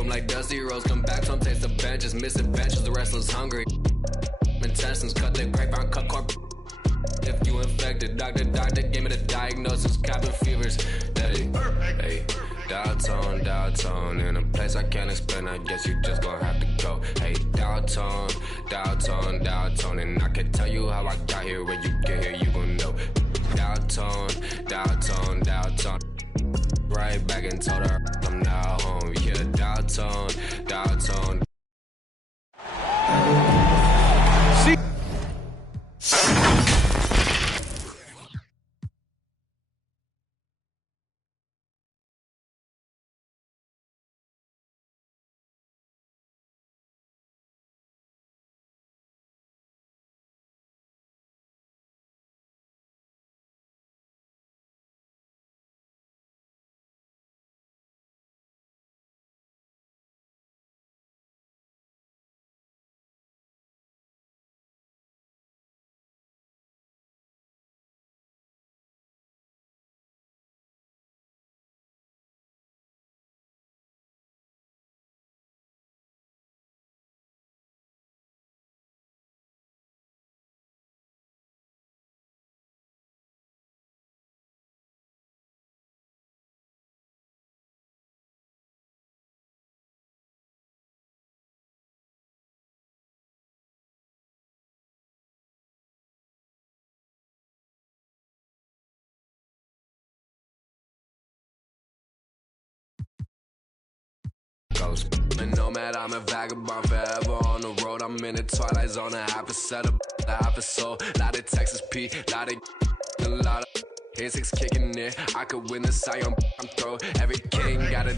room like Dusty Rose. Come back, some taste the benches, misadventures, the restless hungry. Intestines cut the grapevine, cut corp. If you infected, doctor gave me the diagnosis, cabin fevers. Hey, downtown, in a place I can't explain. I guess you just gonna have to go. Hey, downtown, and I can tell you how I got here. When you get here, you gon' know. Downtown. Right back and told her I'm not home. Yeah, downtown. And nomad, I'm a vagabond forever on the road. I'm in the twilight zone, a half a setup, a half a soul. Lot of Texas P, lot of insects kicking in. I could win the Sion, I'm throw. Every king got a,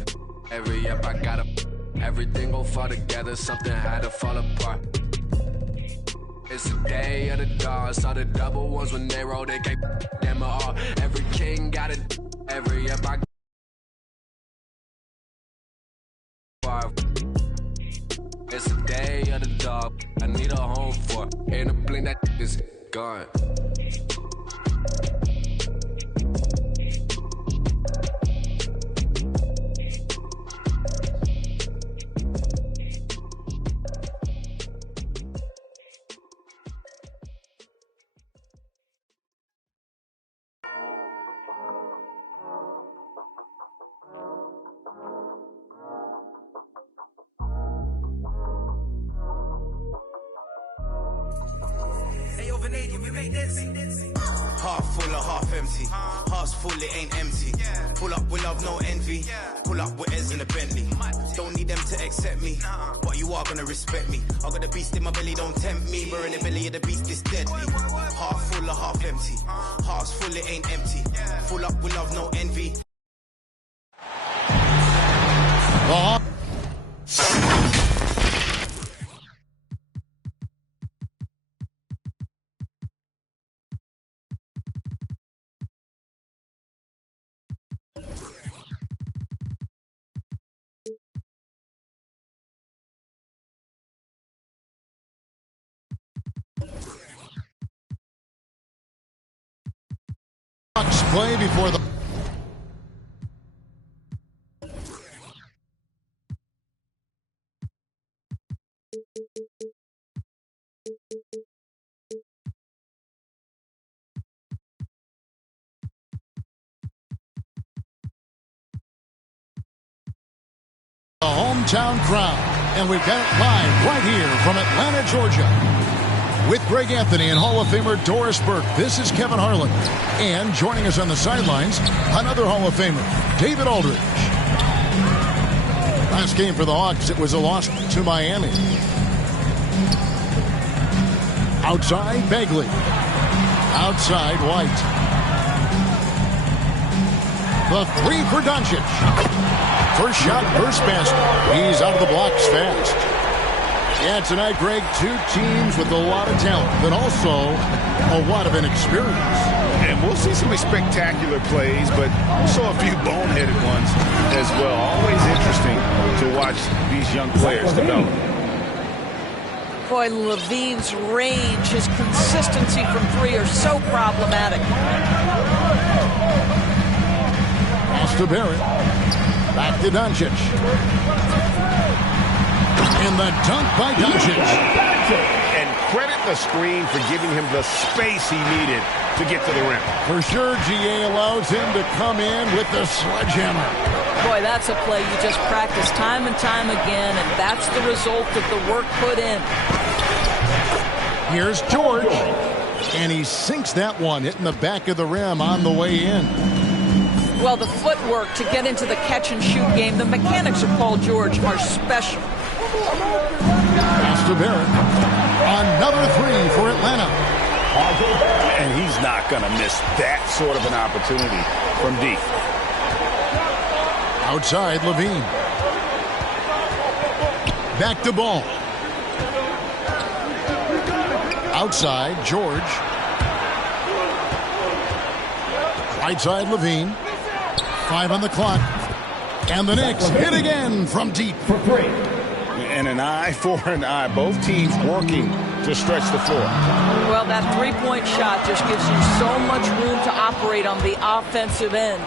every up I got a. Everything gon' fall together, something had to fall apart. It's the day of the dog. Saw the double ones when they roll, they can't them all. Every king got a, every up I got. It's the day of the dog. I need a home for. In a blink that is gone. Half full or half empty. Heart's full, it ain't empty. Pull up with love, no envy. Pull up with Ez in a Bentley. Don't need them to accept me, but you are gonna respect me. I got a beast in my belly, don't tempt me. We're in the belly of the beast, it's deadly. Half full or half empty. Heart's full, it ain't empty. Full up with love, no envy. Play before the hometown crowd, and we've got it live right here from Atlanta, Georgia. With Greg Anthony and Hall of Famer Doris Burke, this is Kevin Harlan. And joining us on the sidelines, another Hall of Famer, David Aldridge. Last game for the Hawks, it was a loss to Miami. Outside, Bagley. Outside, White. The three for Doncic. First shot, first basket. He's out of the blocks fast. Yeah, tonight, Greg, two teams with a lot of talent, but also a lot of inexperience. And we'll see some spectacular plays, but also a few boneheaded ones as well. Always interesting to watch these young players develop. Boy, Levine's range, his consistency from three are so problematic. Pass to Barrett. Back to Doncic. And the dunk by Doncic. And credit the screen for giving him the space he needed to get to the rim. For sure, GA allows him to come in with the sledgehammer. Boy, that's a play you just practice time and time again, and that's the result of the work put in. Here's George. And he sinks that one, hitting the back of the rim on the way in. Well, the footwork to get into the catch-and-shoot game, the mechanics of Paul George are special. Pass to Barrett. Another three for Atlanta. And he's not going to miss that sort of an opportunity from deep. Outside, Levine. Back to Ball. Outside, George. Right side, Levine. 5 on the clock. And the Knicks hit again from deep for 3. And an eye for an eye. Both teams working to stretch the floor. Well, that three-point shot just gives you so much room to operate on the offensive end.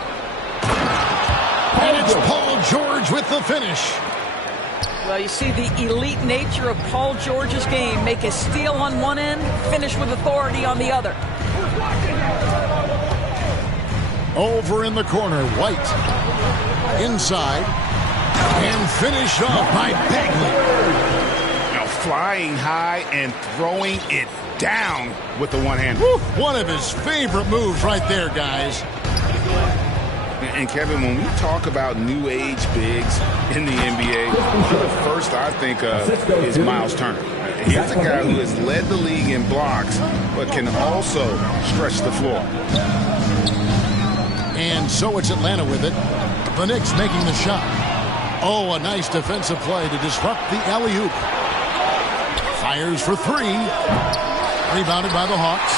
And it's Paul George with the finish. Well, you see the elite nature of Paul George's game. Make a steal on one end, finish with authority on the other. Over in the corner, White. Inside. And finished off by Bagley. Now flying high and throwing it down with the one hand. One of his favorite moves right there, guys. And Kevin, when we talk about new age bigs in the NBA, the first I think of is Miles Turner. He's a guy who has led the league in blocks, but can also stretch the floor. And so it's Atlanta with it. The Knicks making the shot. Oh, a nice defensive play to disrupt the alley-oop. Fires for 3. Rebounded by the Hawks.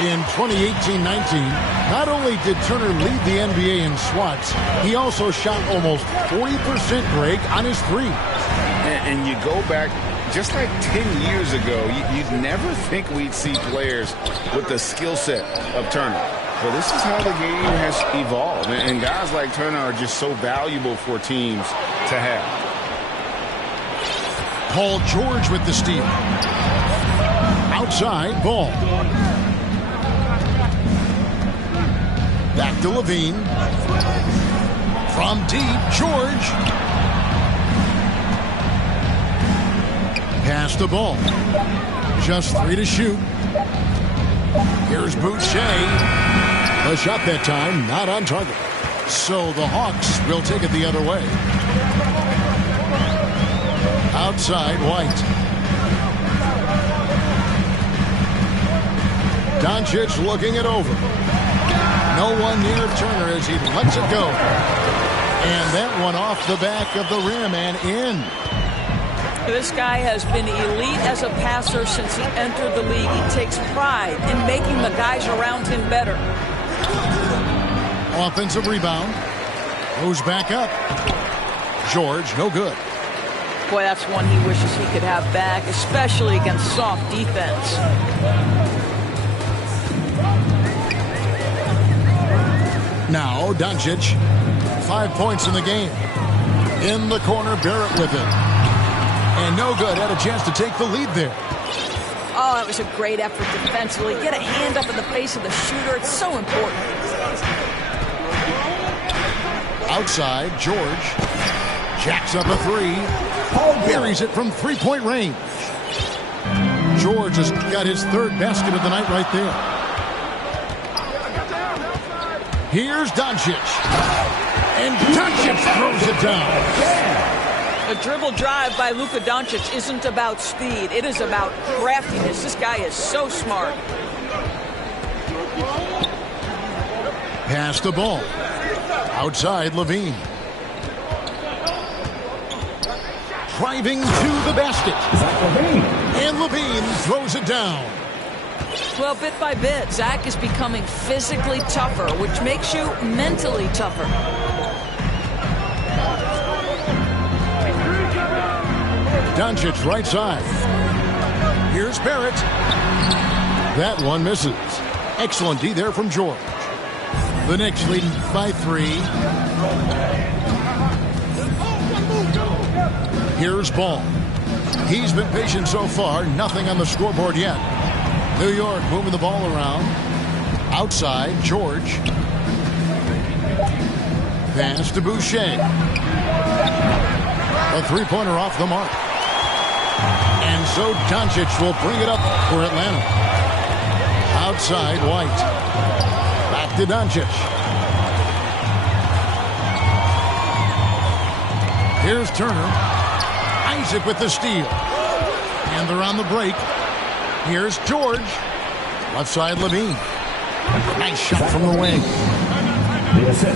In 2018-19, not only did Turner lead the NBA in swats, he also shot almost 40%, Greg, on his 3. And you go back just like 10 years ago, you'd never think we'd see players with the skill set of Turner. But this is how the game has evolved. And guys like Turner are just so valuable for teams to have. Paul George with the steal. Outside, Ball. Back to Levine. From deep, George. Pass the ball. Just 3 to shoot. Here's Boucher. The shot that time, not on target. So the Hawks will take it the other way. Outside, White. Doncic looking it over. No one near Turner as he lets it go. And that one off the back of the rim and in. This guy has been elite as a passer since he entered the league. He takes pride in making the guys around him better. Offensive rebound. Goes back up. George, no good. Boy, that's one he wishes he could have back, especially against soft defense. Now, Doncic. 5 points in the game. In the corner, Barrett with it. And no good. Had a chance to take the lead there. Oh, that was a great effort defensively. Get a hand up in the face of the shooter. It's so important. Outside, George. Jacks up a 3. Buries it from 3-point range. George has got his 3rd basket of the night right there. Here's Doncic. And Doncic throws it down. A dribble drive by Luka Doncic isn't about speed. It is about craftiness. This guy is so smart. Pass the ball. Outside, Levine. Driving to the basket. And Levine throws it down. Well, bit by bit, Zach is becoming physically tougher, which makes you mentally tougher. Doncic right side. Here's Barrett. That one misses. Excellent D there from George. The Knicks leading by 3. Here's Ball. He's been patient so far. Nothing on the scoreboard yet. New York moving the ball around. Outside, George. Pass to Boucher. A three-pointer off the mark. And so Doncic will bring it up for Atlanta. Outside, White. Back to Doncic. Here's Turner. Isaac with the steal. And they're on the break. Here's George. Left side, Levine. Nice shot from the wing.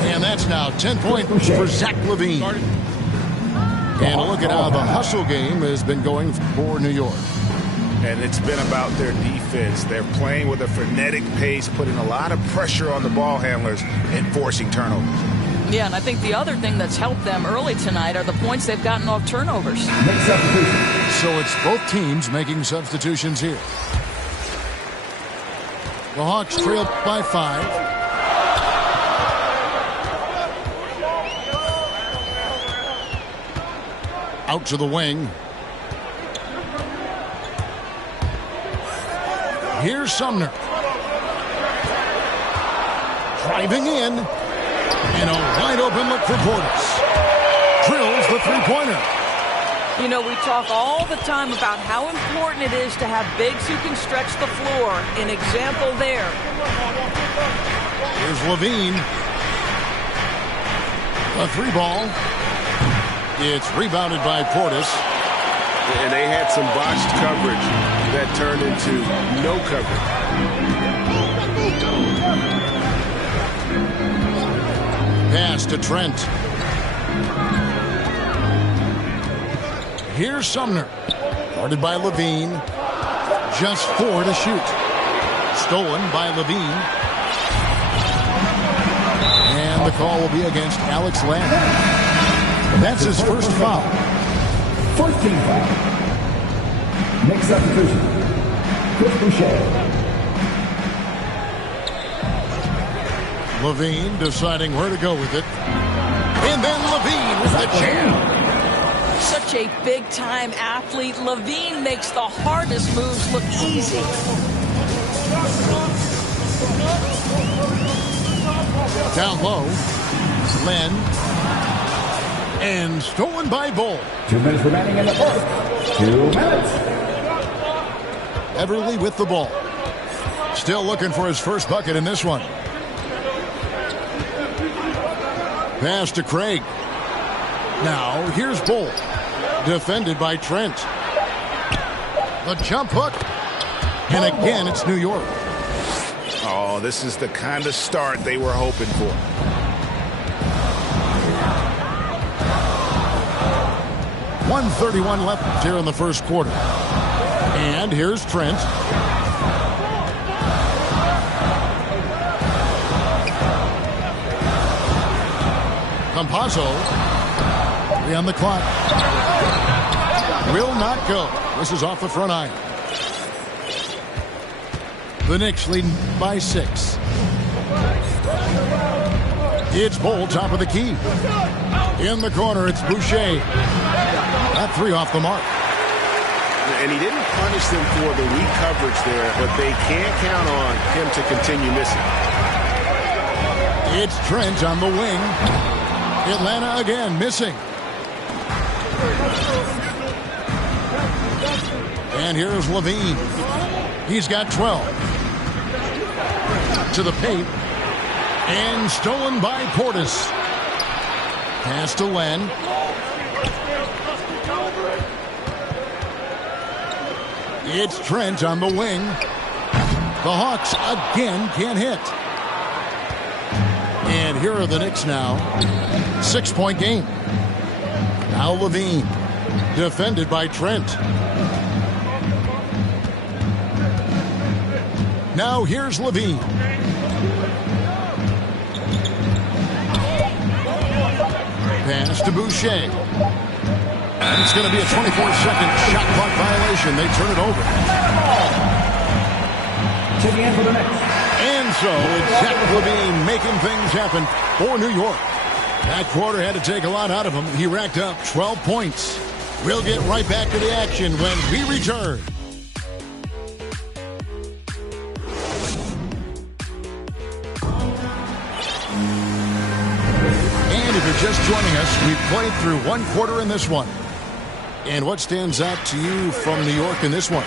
And that's now 10 points for Zach Levine. And look at how the hustle game has been going for New York. And it's been about their defense. They're playing with a frenetic pace, putting a lot of pressure on the ball handlers and forcing turnovers. Yeah, and I think the other thing that's helped them early tonight are the points they've gotten off turnovers. So it's both teams making substitutions here. The Hawks trail by 5. Out to the wing. Here's Sumner. Driving in. And a wide open look for Portis. Drills the three-pointer. You know, we talk all the time about how important it is to have bigs who can stretch the floor. An example there. Here's Levine. A three ball. It's rebounded by Portis. And they had some botched coverage that turned into no coverage. Pass to Trent. Here's Sumner. Guarded by Levine. Just 4 to shoot. Stolen by Levine. And the call will be against Alex Lamb. That's his first foul. First team foul. Next substitution, Chris Boucher. Levine deciding where to go with it. And then Levine with the jam. Such a big-time athlete. Levine makes the hardest moves look easy. Down low. Len. And stolen by Bull. 2 minutes remaining in the first. 2 minutes. Everly with the ball. Still looking for his first bucket in this one. Pass to Craig. Now here's Bull. Defended by Trent. The jump hook. And again, it's New York. Oh, this is the kind of start they were hoping for. .131 left here in the first quarter. And here's Trent. Campazzo. 3 on the clock. Will not go. This is off the front iron. The Knicks leading by 6. It's Bull, top of the key. In the corner, it's Boucher. That 3 off the mark. And he didn't punish them for the weak coverage there, but they can't count on him to continue missing. It's Trent on the wing. Atlanta again missing. And here's Levine. He's got 12. To the paint. And stolen by Portis. Pass to Len. It's Trent on the wing. The Hawks again can't hit. And here are the Knicks now. 6-point game. Now Levine. Defended by Trent. Now here's Levine. Pass to Boucher. It's going to be a 24-second shot clock violation. They turn it over. Checking in for the Knicks. And so it's Zach Levine making things happen for New York. That quarter had to take a lot out of him. He racked up 12 points. We'll get right back to the action when we return. And if you're just joining us, we've played through one quarter in this one. And what stands out to you from New York in this one?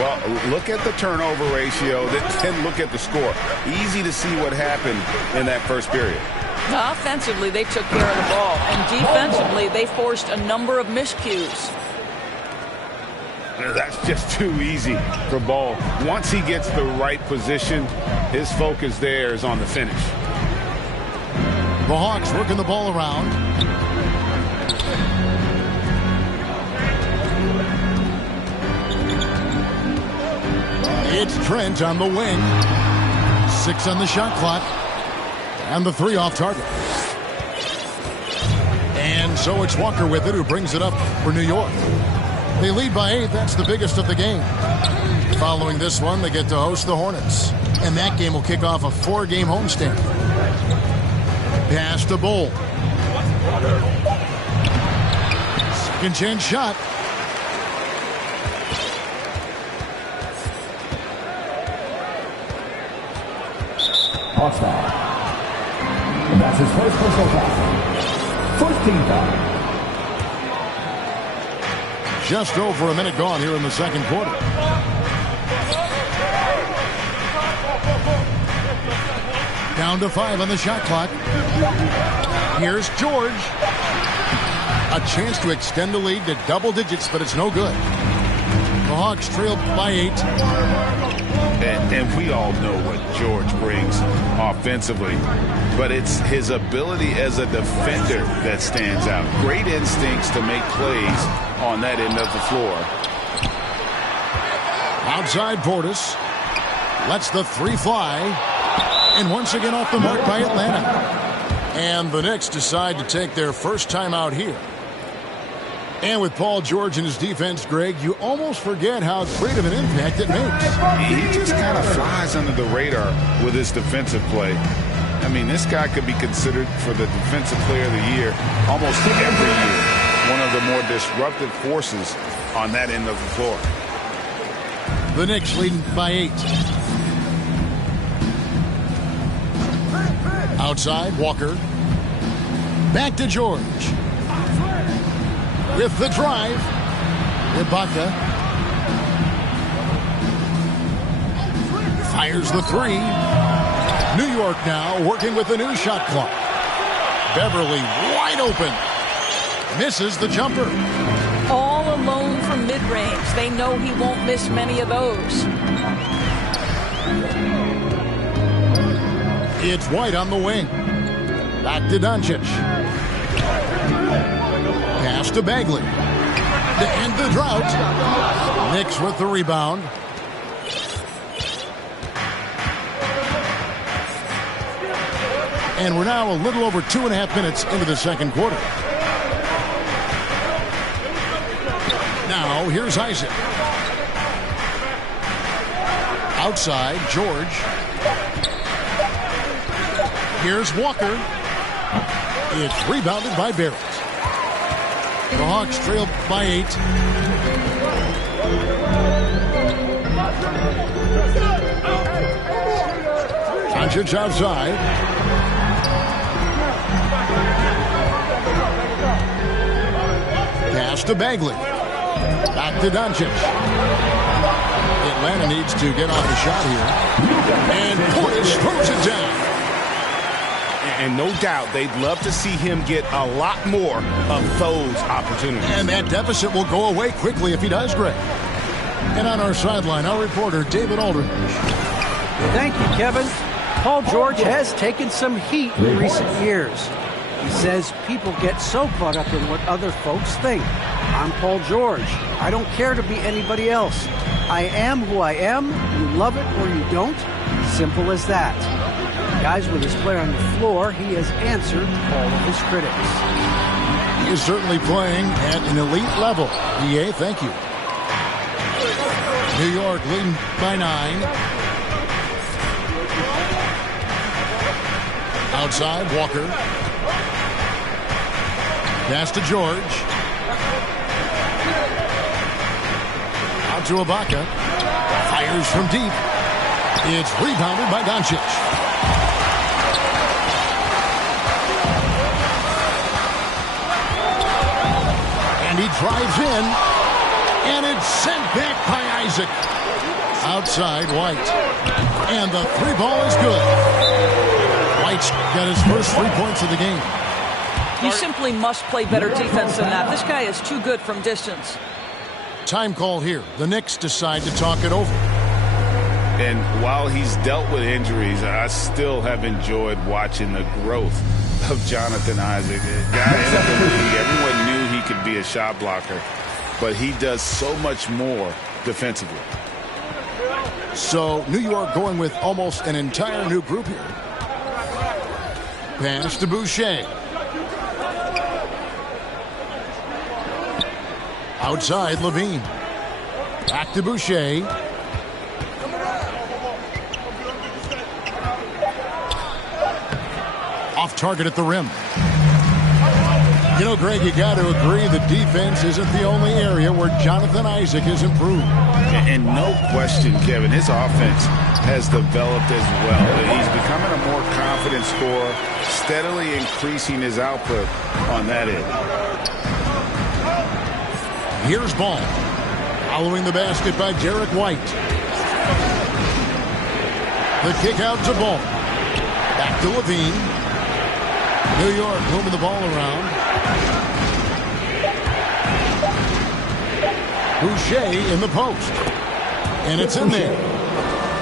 Well, look at the turnover ratio, then look at the score. Easy to see what happened in that first period. Offensively, they took care of the ball, and defensively, they forced a number of miscues. That's just too easy for Ball. Once he gets the right position, his focus there is on the finish. The Hawks working the ball around. It's Trent on the wing. 6 on the shot clock. And the 3 off target. And so it's Walker with it, who brings it up for New York. They lead by 8. That's the biggest of the game. Following this one, they get to host the Hornets. And that game will kick off a 4-game homestand. Pass to Bull. Second chance shot. Hawks foul. And that's his first personal foul. First team foul. Just over a minute gone here in the second quarter. Down to 5 on the shot clock. Here's George. A chance to extend the lead to double digits, but it's no good. The Hawks trailed by 8. And we all know what George brings offensively, but it's his ability as a defender that stands out. Great instincts to make plays on that end of the floor. Outside Portis lets the 3 fly, and once again off the mark by Atlanta. And the Knicks decide to take their first time out here. And with Paul George and his defense, Greg, you almost forget how great of an impact it makes. He just kind of flies under the radar with his defensive play. I mean, this guy could be considered for the Defensive Player of the Year almost every year. One of the more disruptive forces on that end of the floor. The Knicks leading by 8. Outside, Walker. Back to George. With the drive, IbaK fires the 3. New York now working with the new shot clock. Beverly wide open. Misses the jumper. All alone from mid-range. They know he won't miss many of those. It's White on the wing. Back to Doncic. Pass to Bagley. To end the drought. Knicks with the rebound. And we're now a little over 2.5 minutes into the second quarter. Now, here's Isaac. Outside, George. Here's Walker. It's rebounded by Barrett. The Hawks trail by 8. Doncic outside. Pass to Bagley. Back to Doncic. Atlanta needs to get off the shot here. And Portis throws it down. And no doubt they'd love to see him get a lot more of those opportunities. And that deficit will go away quickly if he does, Greg. And on our sideline, our reporter, David Aldridge. Thank you, Kevin. Paul George has taken some heat in recent years. He says people get so caught up in what other folks think. I'm Paul George. I don't care to be anybody else. I am who I am. You love it or you don't. Simple as that. Guys, with his play on the floor, he has answered all of his critics. He is certainly playing at an elite level. EA, thank you. New York leading by 9. Outside, Walker. Pass to George. Out to IbaK. Fires from deep. It's rebounded by Doncic. And he drives in. And it's sent back by Isaac. Outside White. And the three ball is good. White's got his first 3 points of the game. You simply must play better defense than that. This guy is too good from distance. Time call here. The Knicks decide to talk it over. And while he's dealt with injuries, I still have enjoyed watching the growth of Jonathan Isaac. Guy in the league, everyone knew he could be a shot blocker, but he does so much more defensively. So New York going with almost an entire new group here. Pass to Boucher. Outside Levine. Back to Boucher. Off target at the rim. You know, Greg, you got to agree the defense isn't the only area where Jonathan Isaac has improved. And no question, Kevin, his offense has developed as well. He's becoming a more confident scorer, steadily increasing his output on that end. Here's Ball. Following the basket by Derek White. The kick out to Ball. Back to Levine. New York moving the ball around. Boucher in the post. And it's in there.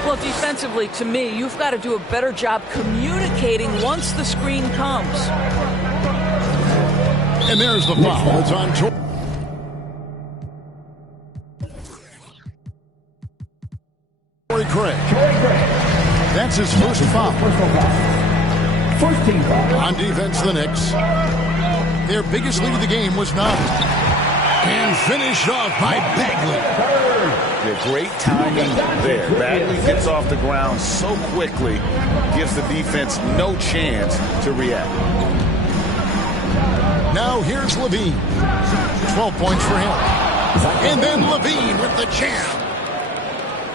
Well, defensively, to me, you've got to do a better job communicating once the screen comes. And there's the foul. It's on Torrey Craig. That's his first foul. First team foul. On defense, the Knicks. Their biggest lead of the game was not. And finished off by Bagley. Yeah, great timing there. Bagley gets off the ground so quickly, gives the defense no chance to react. Now here's Levine. 12 points for him. And then Levine with the jam.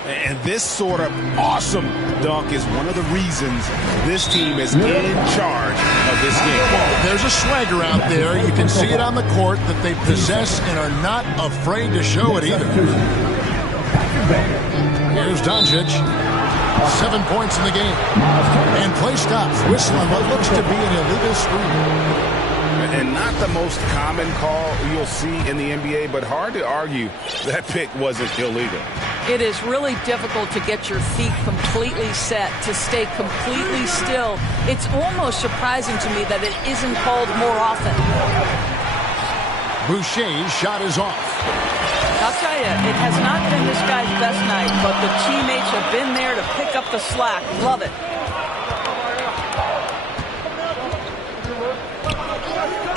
And this sort of awesome dunk is one of the reasons this team is in charge of this game. There's a swagger out there. You can see it on the court that they possess and are not afraid to show it either. Here's Doncic. 7 points in the game. And play stops. Whistle on what looks to be an illegal screen. And not the most common call you'll see in the NBA, but hard to argue that pick wasn't illegal. It is really difficult to get your feet completely set, to stay completely still. It's almost surprising to me that it isn't called more often. Boucher's shot is off. I'll tell you, it has not been this guy's best night, but the teammates have been there to pick up the slack. Love it.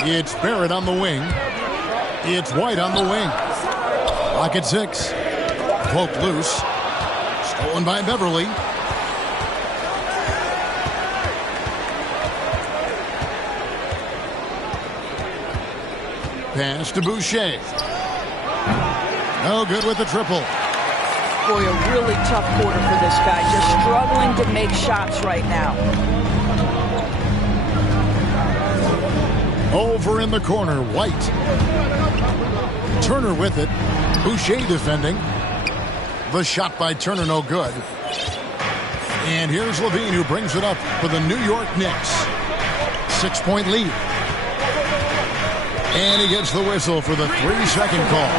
It's Barrett on the wing. It's White on the wing. Clock at 6. Poked loose. Stolen by Beverly. Pass to Boucher. No good with the triple. Boy, a really tough quarter for this guy. Just struggling to make shots right now. Over in the corner, White. Turner with it. Boucher defending. The shot by Turner, no good. And here's Levine, who brings it up for the New York Knicks. 6-point lead. And he gets the whistle for the 3-second call.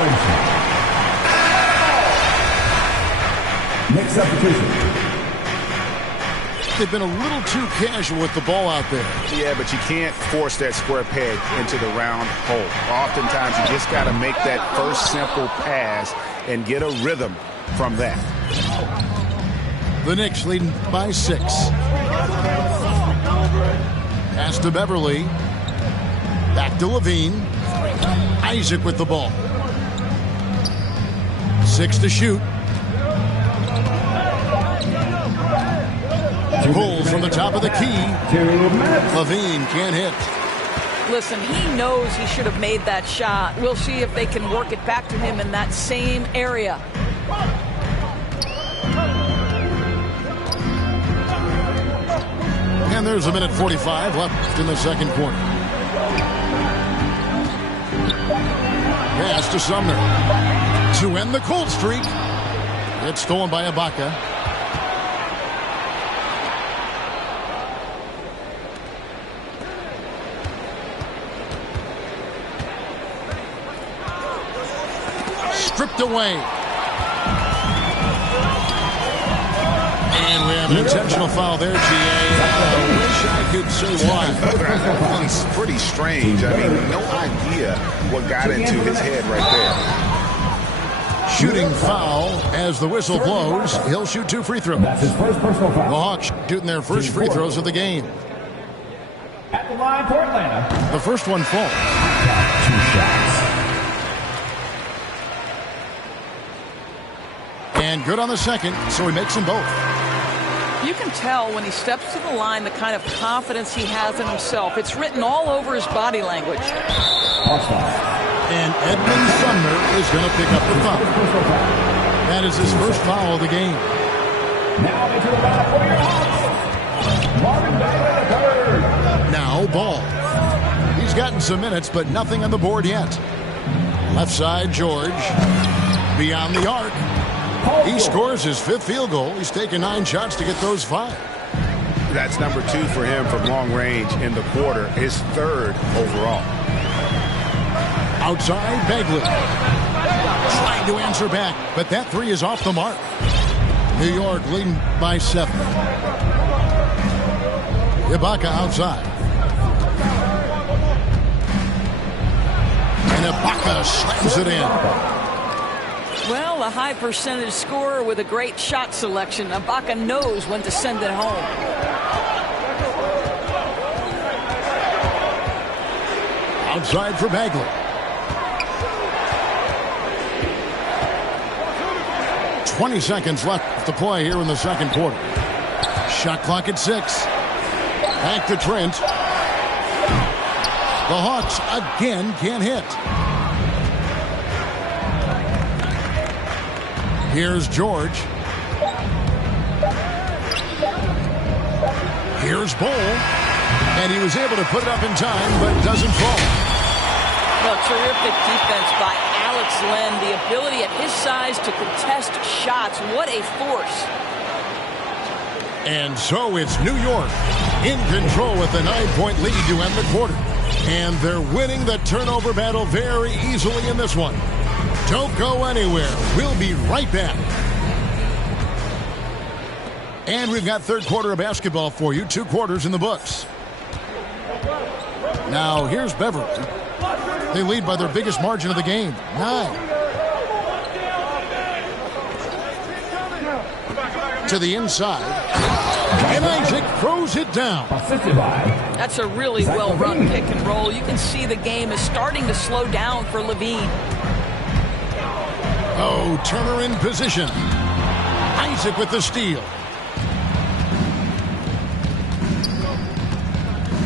Next substitution. They've been a little too casual with the ball out there. Yeah, but you can't force that square peg into the round hole. Oftentimes, you just got to make that first simple pass and get a rhythm from that. The Knicks leading by 6. Pass to Beverly. Back to Levine. Isaac with the ball. 6 to shoot. Pulls from the top of the key. Levine can't hit. Listen, he knows he should have made that shot. We'll see if they can work it back to him in that same area. And there's a minute 45 left in the second quarter. Pass to Sumner to end the cold streak. It's stolen by IbaK. Stripped away. And we have an intentional foul there, GA. I wish I could say why. That one's pretty strange. I mean, no idea what got into his head right there. Shooting foul as the whistle blows. He'll shoot 2 free throws. That's his first personal foul. The Hawks shooting their first free throws of the game. At the line for Atlanta. The first one falls. 2 shots. And good on the second, so he makes them both. You can tell when he steps to the line the kind of confidence he has in himself. It's written all over his body language. And Edmund Sumner is going to pick up the foul. That is his first foul of the game. Now into the line for your Hawks. Marvin Bagley III. Now Ball. He's gotten some minutes, but nothing on the board yet. Left side, George. Beyond the arc. He scores his 5th field goal. He's taken 9 shots to get those 5. That's number 2 for him from long range in the quarter. His 3rd overall. Outside, Bagley. Trying to answer back, but that 3 is off the mark. New York leading by 7. IbaK outside. And IbaK slams it in. Well, a high percentage scorer with a great shot selection. IbaK knows when to send it home. Outside for Bagley. "20 seconds left to play here in the second quarter. Shot clock at 6. Back to Trent. The Hawks again can't hit. Here's George. Here's Bull. And he was able to put it up in time, but doesn't fall. Well, terrific defense by Alex Len. The ability at his size to contest shots. What a force. And so it's New York in control with a 9-point lead to end the quarter. And they're winning the turnover battle very easily in this one. Don't go anywhere. We'll be right back. And we've got third quarter of basketball for you. 2 quarters in the books. Now here's Beverly. They lead by their biggest margin of the game, 9. To the inside. And Isaac throws it down. That's a really well-run pick and roll. You can see the game is starting to slow down for Levine. Oh, Turner in position. Isaac with the steal.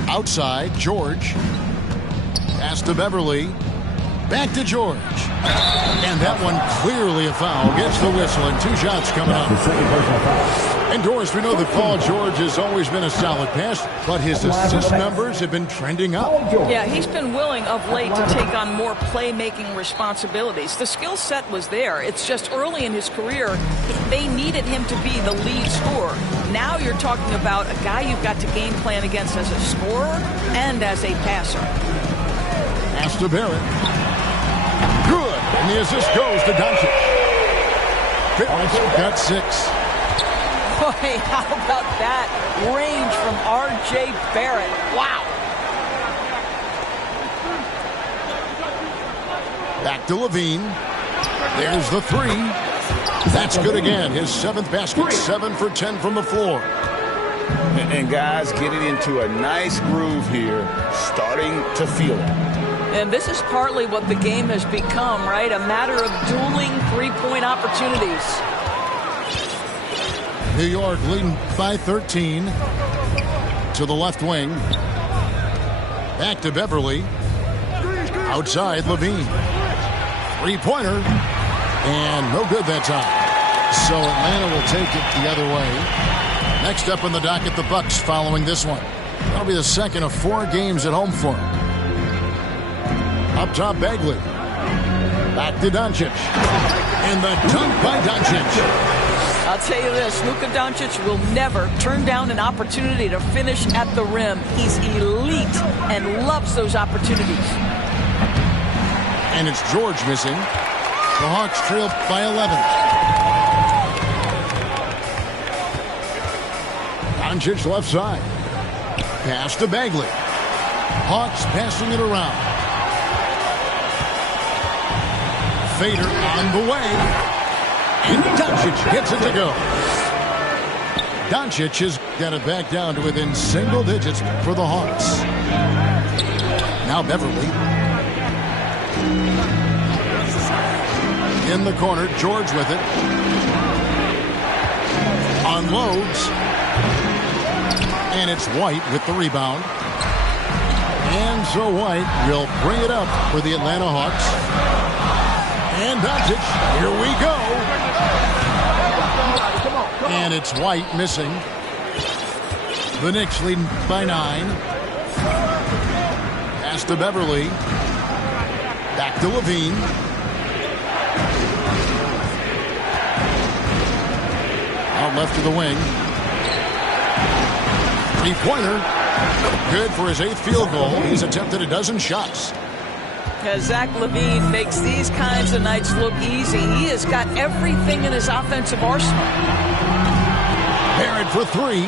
Outside, George. Pass to Beverly. Back to George. And that one clearly a foul. Gets the whistle and 2 shots coming up. And Doris, we know that Paul George has always been a solid passer, but his assist numbers have been trending up. Yeah, he's been willing of late to take on more playmaking responsibilities. The skill set was there. It's just early in his career, they needed him to be the lead scorer. Now you're talking about a guy you've got to game plan against as a scorer and as a passer. Pass to Barrett. Good. And the assist goes to Doncic. Barrett's got 6. Boy, how about that range from R.J. Barrett. Wow. Back to Levine. There's the 3. That's good again. His 7th basket. 7 for 10 from the floor. And guys getting into a nice groove here, starting to feel it. And this is partly what the game has become, right? A matter of dueling 3-point opportunities. New York leading by 13 to the left wing. Back to Beverly. Outside, Levine. Three-pointer. And no good that time. So Atlanta will take it the other way. Next up on the docket, the Bucks following this one. That'll be the second of 4 games at home for him. Up top, Bagley. Back to Doncic. And the dunk by Doncic. I'll tell you this, Luka Doncic will never turn down an opportunity to finish at the rim. He's elite and loves those opportunities. And it's George missing. The Hawks trail by 11. Doncic left side. Pass to Bagley. Hawks passing it around. Fader on the way. And Doncic gets it to go. Doncic has got it back down to within single digits for the Hawks. Now Beverly. In the corner, George with it. Unloads. And it's White with the rebound. And so White will bring it up for the Atlanta Hawks. And Doncic, here we go. And it's White missing. The Knicks leading by 9. Pass to Beverly. Back to Levine. Out left to the wing. Three-pointer. Good for his 8th field goal. He's attempted a dozen shots. As Zach LaVine makes these kinds of nights look easy, he has got everything in his offensive arsenal. Barrett for 3.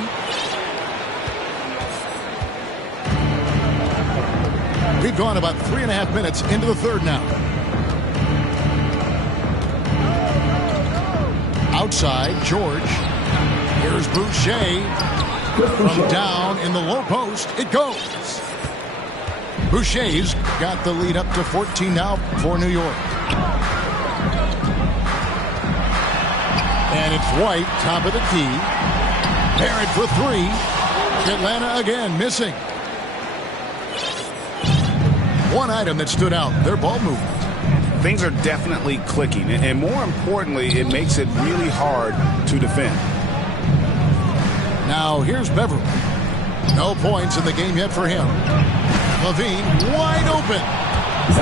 We've gone about 3.5 minutes into the third now. Outside, George. Here's Boucher. From down in the low post, it goes. Boucher's got the lead up to 14 now for New York. And it's White, top of the key. Barrett for 3. Atlanta again missing. One item that stood out, their ball movement. Things are definitely clicking, and more importantly, it makes it really hard to defend. Now here's Beverly. No points in the game yet for him. Levine wide open.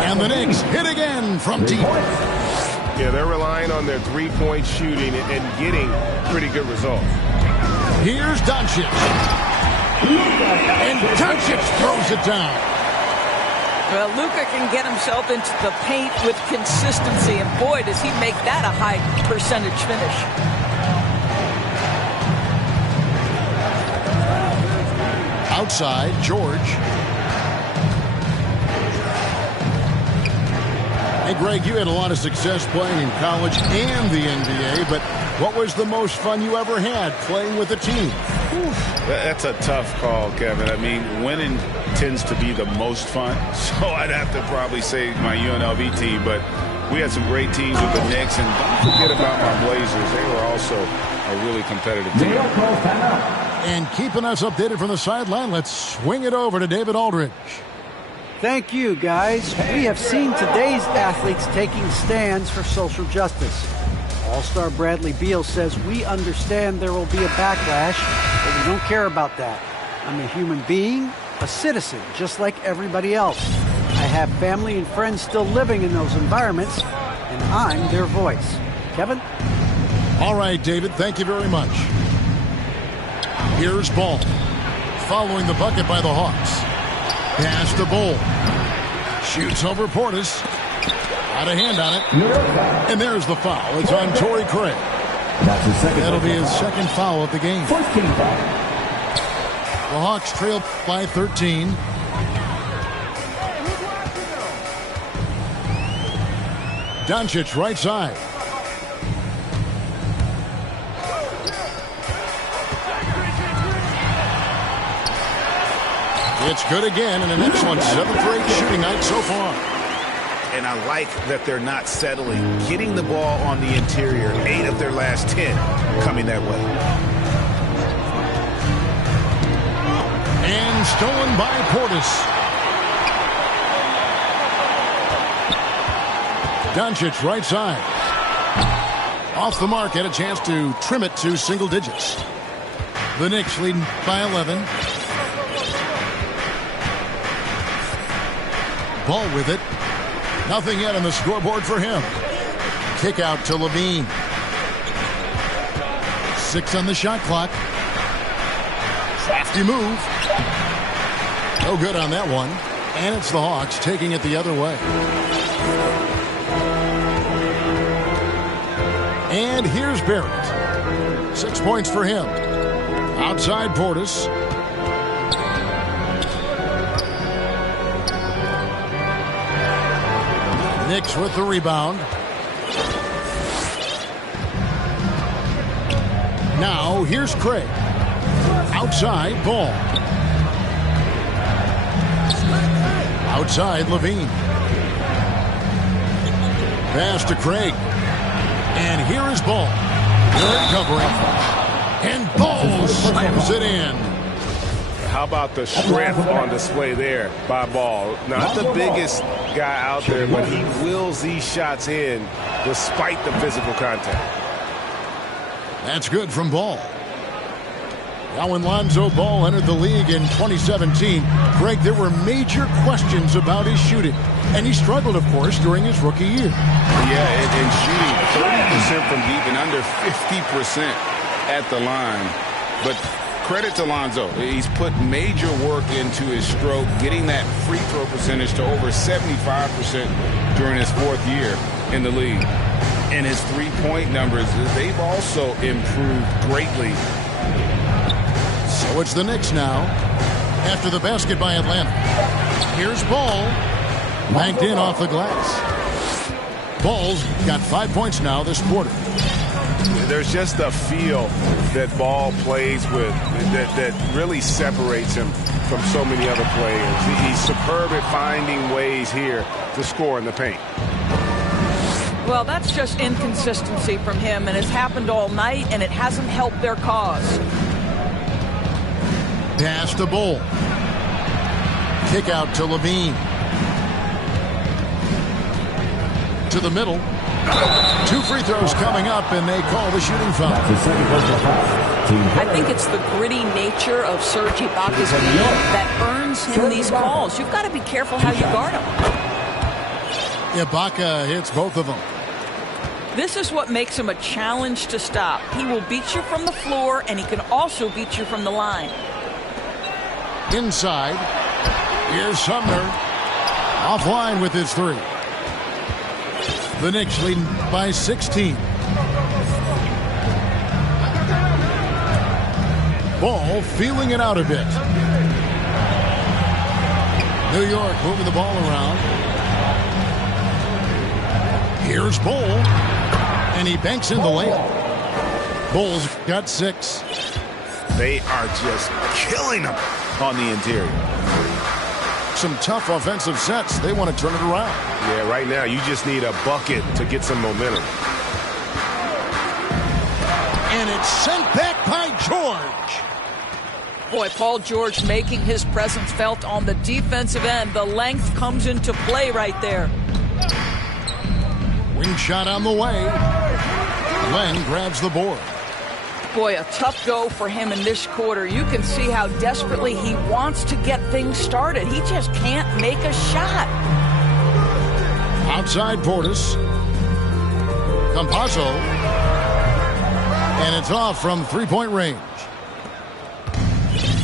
And the Knicks hit again from deep. Yeah, they're relying on their three-point shooting and getting pretty good results. Here's Doncic. And Doncic throws it down. Well, Luka can get himself into the paint with consistency, and boy, does he make that a high percentage finish. Outside, George. Hey, Greg, you had a lot of success playing in college and the NBA, but what was the most fun you ever had playing with a team? That's a tough call, Kevin. I mean, winning tends to be the most fun, so I'd have to probably say my UNLV team, but we had some great teams with the Knicks, and don't forget about my Blazers. They were also a really competitive team. And keeping us updated from the sideline, let's swing it over to David Aldridge. Thank you, guys. We have seen today's athletes taking stands for social justice. All-Star Bradley Beal says, "We understand there will be a backlash, but we don't care about that. I'm a human being, a citizen, just like everybody else. I have family and friends still living in those environments, and I'm their voice." Kevin? All right, David, thank you very much. Here's Ball. Following the bucket by the Hawks. Pass to Bull. Shoots over Portis. Out of hand on it. And there's the foul. It's on Torrey Craig. That's his second. That'll be his second foul of the game. The Hawks trail by 13. Doncic right side. It's good again, and an excellent 7 for 8 shooting night so far. And I like that they're not settling, getting the ball on the interior. 8 of their last 10 coming that way. And stolen by Portis. Doncic, right side. Off the mark, had a chance to trim it to single digits. The Knicks leading by 11. Ball with it. Nothing yet on the scoreboard for him. Kick out to Levine. 6 on the shot clock. Crafty move. No good on that one. And it's the Hawks taking it the other way. And here's Barrett. 6 points for him. Outside Portis. Knicks with the rebound. Now here's Craig. Outside Ball. Outside Levine. Pass to Craig. And here is Ball. Good covering. And Ball slams it in. How about the strength on display there by Ball? Not the biggest guy out there, but he wills these shots in despite the physical contact. That's good from Ball. Now when Lonzo Ball entered the league in 2017, Greg, there were major questions about his shooting. And he struggled, of course, during his rookie year. Yeah, and shooting 30% from deep and under 50% at the line. But credit to Lonzo. He's put major work into his stroke, getting that free throw percentage to over 75% during his 4th year in the league. And his three-point numbers, they've also improved greatly. So it's the Knicks now. After the basket by Atlanta. Here's Ball. Banked in off the glass. Ball's got 5 points now this quarter. There's just a feel that Ball plays with that really separates him from so many other players. He's superb at finding ways here to score in the paint. Well, that's just inconsistency from him, and it's happened all night, and it hasn't helped their cause. Pass to Ball. Kick out to Levine. To the middle. 2 free throws coming up, and they call the shooting foul. I think it's the gritty nature of Serge Ibaka's game that earns him these calls. You've got to be careful how you guard him. Ibaka hits both of them. This is what makes him a challenge to stop. He will beat you from the floor, and he can also beat you from the line. Inside. Here's Sumner. Offline with his 3. The Knicks leading by 16. Ball feeling it out a bit. New York moving the ball around. Here's Ball. And he banks in the layup. Bull's got 6. They are just killing them on the interior. Some tough offensive sets. They want to turn it around. Yeah, right now you just need a bucket to get some momentum. And it's sent back by George. Boy, Paul George making his presence felt on the defensive end. The length comes into play right there. Wing shot on the way. Len grabs the board. Boy, a tough go for him in this quarter. You can see how desperately he wants to get things started. He just can't make a shot. Outside Portis. Campazzo. And it's off from 3-point range.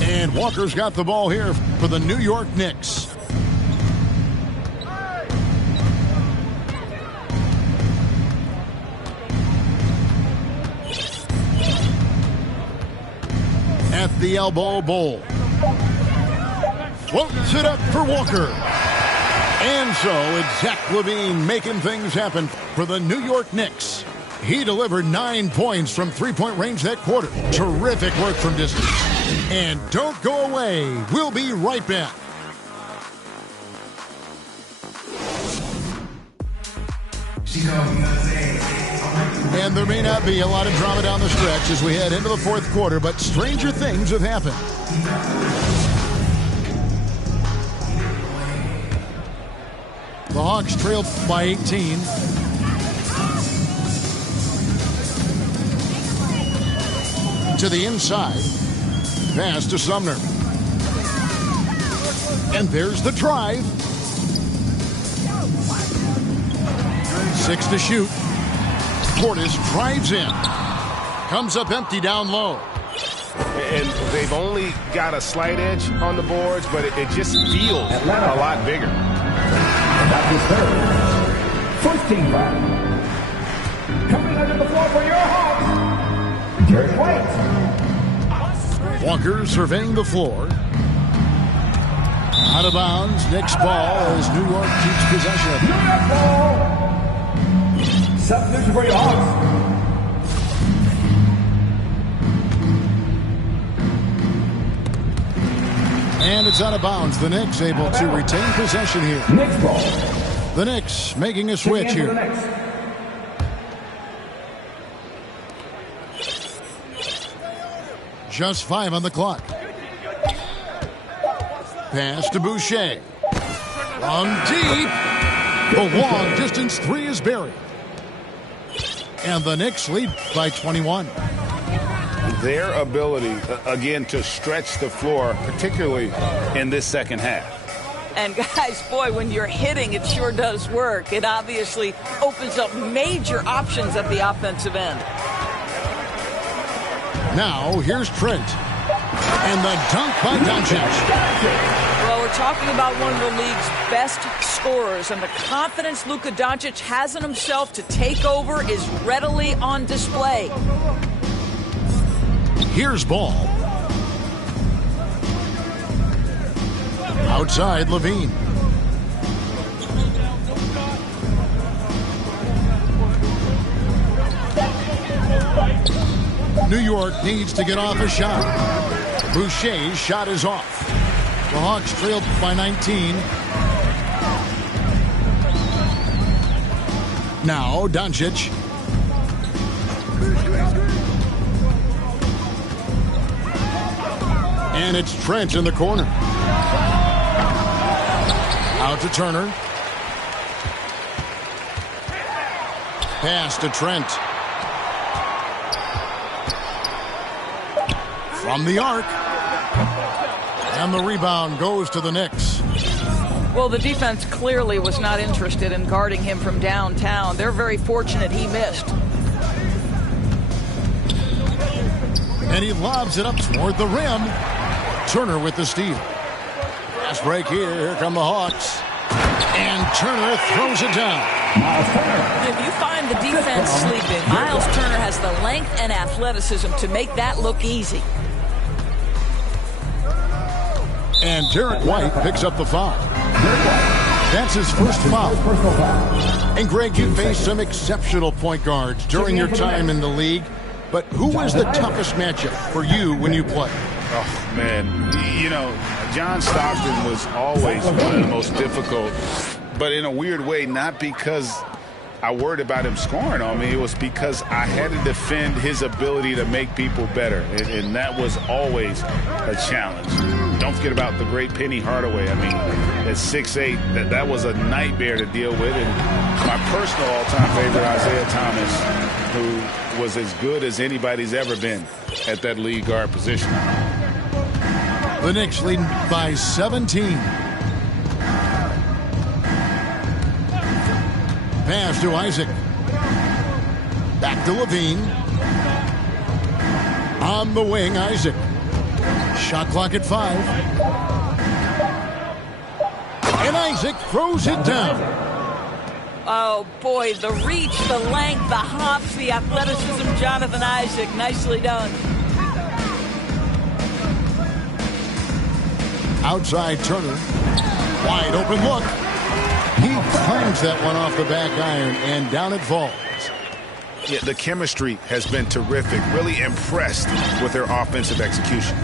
And Walker's got the ball here for the New York Knicks. At the elbow, Bowl floats it up for Walker. And so it's Zach Levine making things happen for the New York Knicks. He delivered 9 points from 3-point range that quarter. Terrific work from distance. And don't go away. We'll be right back. And there may not be a lot of drama down the stretch as we head into the 4th quarter, but stranger things have happened. The Hawks trailed by 18. to the inside. Pass to Sumner. And there's the drive. 6 to shoot. Portis drives in. Comes up empty down low. And they've only got a slight edge on the boards, but it just feels a lot bigger. And that's his third. First team foul. Coming under the floor for your Hawks, Derek White. Walker surveying the floor. Out of bounds. Knicks ball as New York keeps possession. New York ball. Substitution for your Hawks. And it's out of bounds. The Knicks able to retain possession here. Knicks ball. The Knicks making a switch here. Just 5 on the clock. Pass to Boucher. From deep. The long distance 3 is buried. And the Knicks lead by 21. Their ability, again, to stretch the floor, particularly in this second half. And guys, boy, when you're hitting, it sure does work. It obviously opens up major options at the offensive end. Now, here's Trent. And the dunk by Doncic. Well, we're talking about one of the league's best scorers, and the confidence Luka Doncic has in himself to take over is readily on display. Here's Ball. Outside, Levine. New York needs to get off a shot. Boucher's shot is off. The Hawks trailed by 19. Now, Doncic. And it's Trent in the corner. Out to Turner. Pass to Trent. From the arc. And the rebound goes to the Knicks. Well, the defense clearly was not interested in guarding him from downtown. They're very fortunate he missed. And he lobs it up toward the rim. Turner with the steal. Fast break here. Here come the Hawks. And Turner throws it down. If you find the defense sleeping, Miles Turner has the length and athleticism to make that look easy. And Derek White picks up the foul. That's his first foul. And Greg, you faced some exceptional point guards during your time in the league. But who was the toughest matchup for you when you played? Oh, man. You know, John Stockton was always one of the most difficult, but in a weird way, not because I worried about him scoring on me. It was because I had to defend his ability to make people better, and that was always a challenge. Don't forget about the great Penny Hardaway. I mean, at 6'8", that was a nightmare to deal with. And my personal all-time favorite, Isaiah Thomas, who was as good as anybody's ever been at that lead guard position. The Knicks leading by 17. Pass to Isaac. Back to Levine. On the wing, Isaac. Shot clock at 5. And Isaac throws it down. Oh, boy, the reach, the length, the hops, the athleticism, Jonathan Isaac. Nicely done. Outside Turner. Wide open look. He clangs that one off the back iron, and down it falls. Yeah, the chemistry has been terrific. Really impressed with their offensive execution.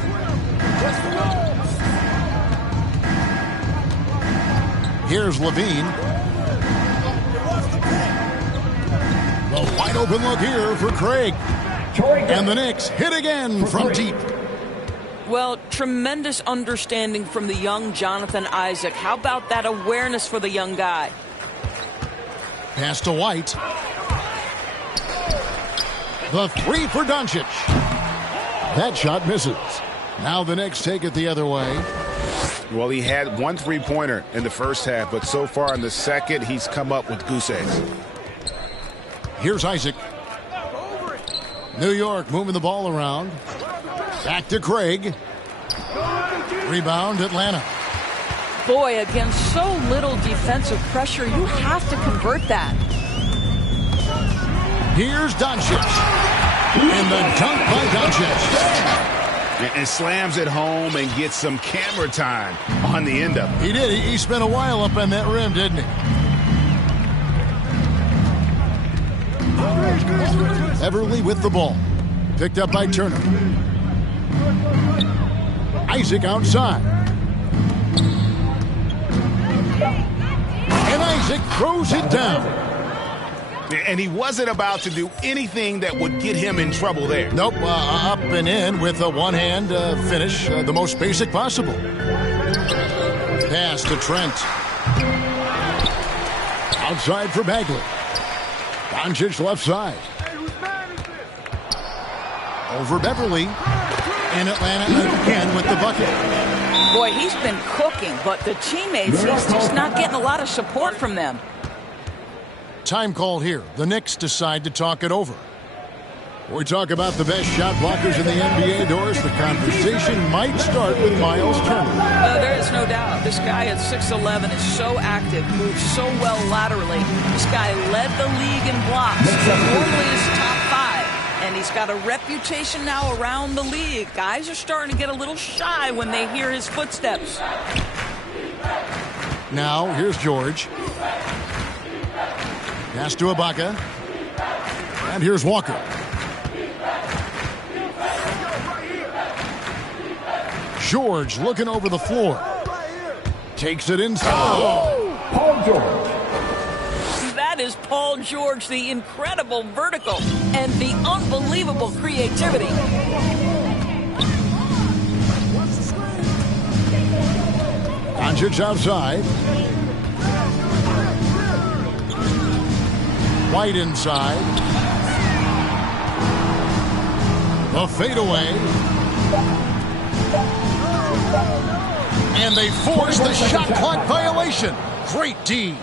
Here's Levine. The wide open look here for Craig. And the Knicks hit again from deep. Well, tremendous understanding from the young Jonathan Isaac. How about that awareness for the young guy? Pass to White. The three for Doncic. That shot misses. Now the Knicks take it the other way. Well, he had one three-pointer in the first half, but so far in the second, he's come up with goose eggs. Here's Isaac. New York moving the ball around. Back to Craig. Rebound, Atlanta. Boy, against so little defensive pressure, you have to convert that. Here's Doncic. And the dunk by Doncic. And slams it home and gets some camera time on the end of it. He did. He spent a while up on that rim, didn't he? Everly with the ball. Picked up by Turner. Isaac outside. And Isaac throws it down. And he wasn't about to do anything that would get him in trouble there. Nope, up and in with a one-hand finish, the most basic possible. Pass to Trent. Outside for Bagley. Doncic left side. Over Beverly. And Atlanta again with the bucket. Boy, he's been cooking, but the teammates, he's just not getting a lot of support from them. Time called here. The Knicks decide to talk it over. We talk about the best shot blockers in the NBA, Doris. The conversation might start with Miles Turner. There is no doubt. This guy at 6'11" is so active, moves so well laterally. This guy led the league in blocks. Normally is top 5. And he's got a reputation now around the league. Guys are starting to get a little shy when they hear his footsteps. Now, here's George. Pass to IbaK. And here's Walker. George looking over the floor. Takes it inside. Paul George. That is Paul George, the incredible vertical and the unbelievable creativity. Doncic outside. White inside. The fadeaway. And they force the shot clock violation. Great D.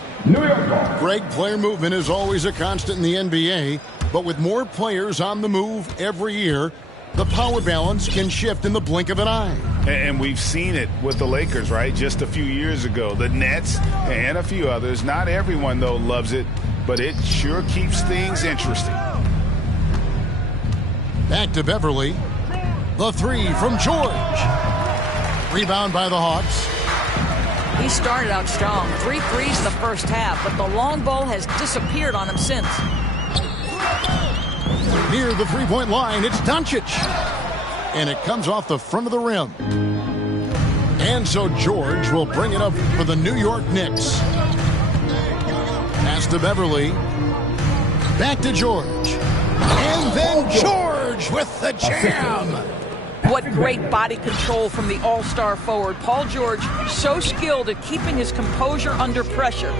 Greg, player movement is always a constant in the NBA, but with more players on the move every year, the power balance can shift in the blink of an eye. And we've seen it with the Lakers, right? Just a few years ago. The Nets and a few others. Not everyone, though, loves it, but it sure keeps things interesting. Back to Beverly. The three from George. Rebound by the Hawks. He started out strong. 3 threes the first half, but the long ball has disappeared on him since. Near the three-point line, it's Doncic. And it comes off the front of the rim. And so George will bring it up for the New York Knicks. Pass to Beverly. Back to George. And then George with the jam. What great body control from the all-star forward. Paul George, so skilled at keeping his composure under pressure.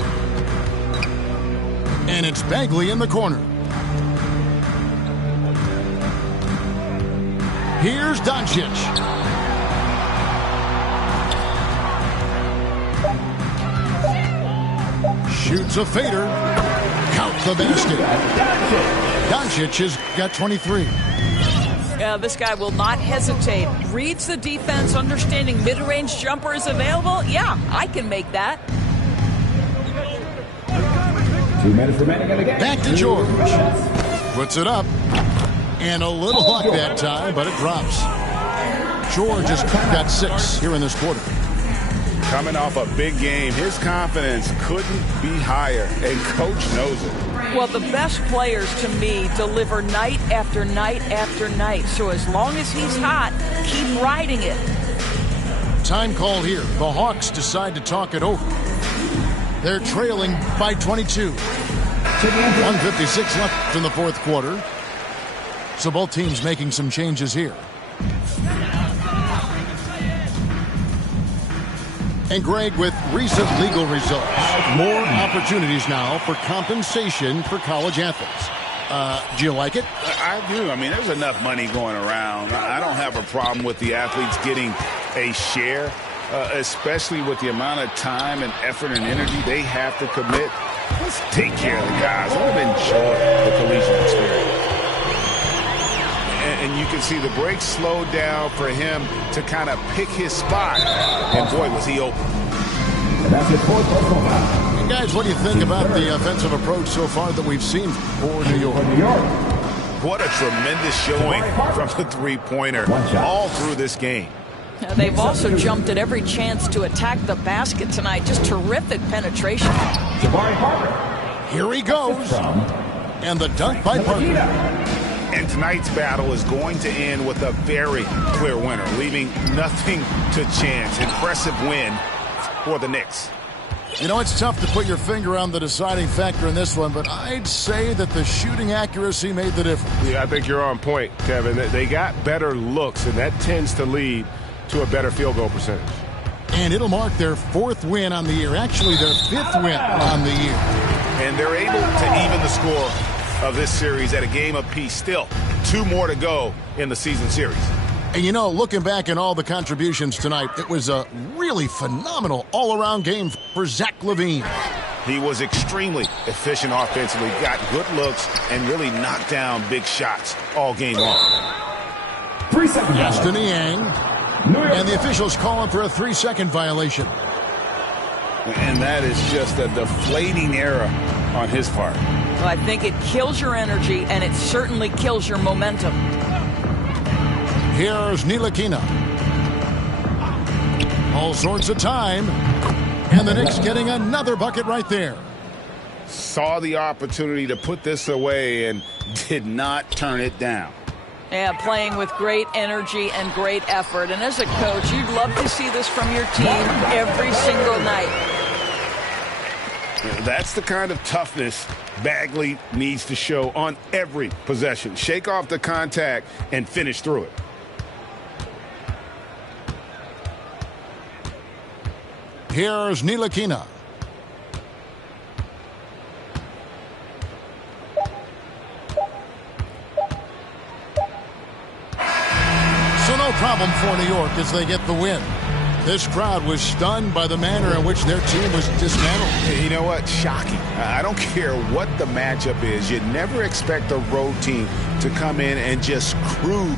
And it's Bagley in the corner. Here's Doncic. Shoots a fader. Count the basket. Doncic has got 23. This guy will not hesitate. Reads the defense, understanding mid-range jumper is available. Yeah, I can make that. 2 minutes remaining in the game. Back to George. Puts it up. And a little luck that time, but it drops. George has got 6 here in this quarter. Coming off a big game, his confidence couldn't be higher, and Coach knows it. Well, the best players, to me, deliver night after night after night. So as long as he's hot, keep riding it. Time called here. The Hawks decide to talk it over. They're trailing by 22. 1:56 left in the fourth quarter. So both teams making some changes here. And Greg, with recent legal results, more opportunities now for compensation for college athletes. Do you like it? I do. I mean, there's enough money going around. I don't have a problem with the athletes getting a share, especially with the amount of time and effort and energy they have to commit. Let's take care of the guys. Let them enjoy the collegiate experience. And you can see the break slowed down for him to kind of pick his spot. And boy, was he open. That's his fourth personal foul. And guys, what do you think about the offensive approach so far that we've seen for New York? What a tremendous showing from the three-pointer all through this game. They've also jumped at every chance to attack the basket tonight. Just terrific penetration. Here he goes. And the dunk by Parker. And tonight's battle is going to end with a very clear winner, leaving nothing to chance. Impressive win for the Knicks. You know, it's tough to put your finger on the deciding factor in this one, but I'd say that the shooting accuracy made the difference. Yeah, I think you're on point, Kevin. They got better looks, and that tends to lead to a better field goal percentage. And it'll mark their 4th win on the year. Actually, their 5th win on the year. And they're able to even the score of this series at a game apiece. Still 2 more to go in the season series. And you know, looking back at all the contributions tonight, it was a really phenomenal all-around game for Zach LaVine. He was extremely efficient offensively, got good looks, and really knocked down big shots all game long. 3 seconds. Gaston Yang. And the officials calling for a 3-second violation. And that is just a deflating error on his part. Well, I think it kills your energy, and it certainly kills your momentum. Here's Ntilikina. All sorts of time. And the Knicks getting another bucket right there. Saw the opportunity to put this away and did not turn it down. Yeah, playing with great energy and great effort. And as a coach, you'd love to see this from your team every single night. That's the kind of toughness Bagley needs to show on every possession. Shake off the contact and finish through it. Here's Ntilikina. So no problem for New York as they get the win. This crowd was stunned by the manner in which their team was dismantled. You know what? Shocking. I don't care what the matchup is. You never expect a road team to come in and just cruise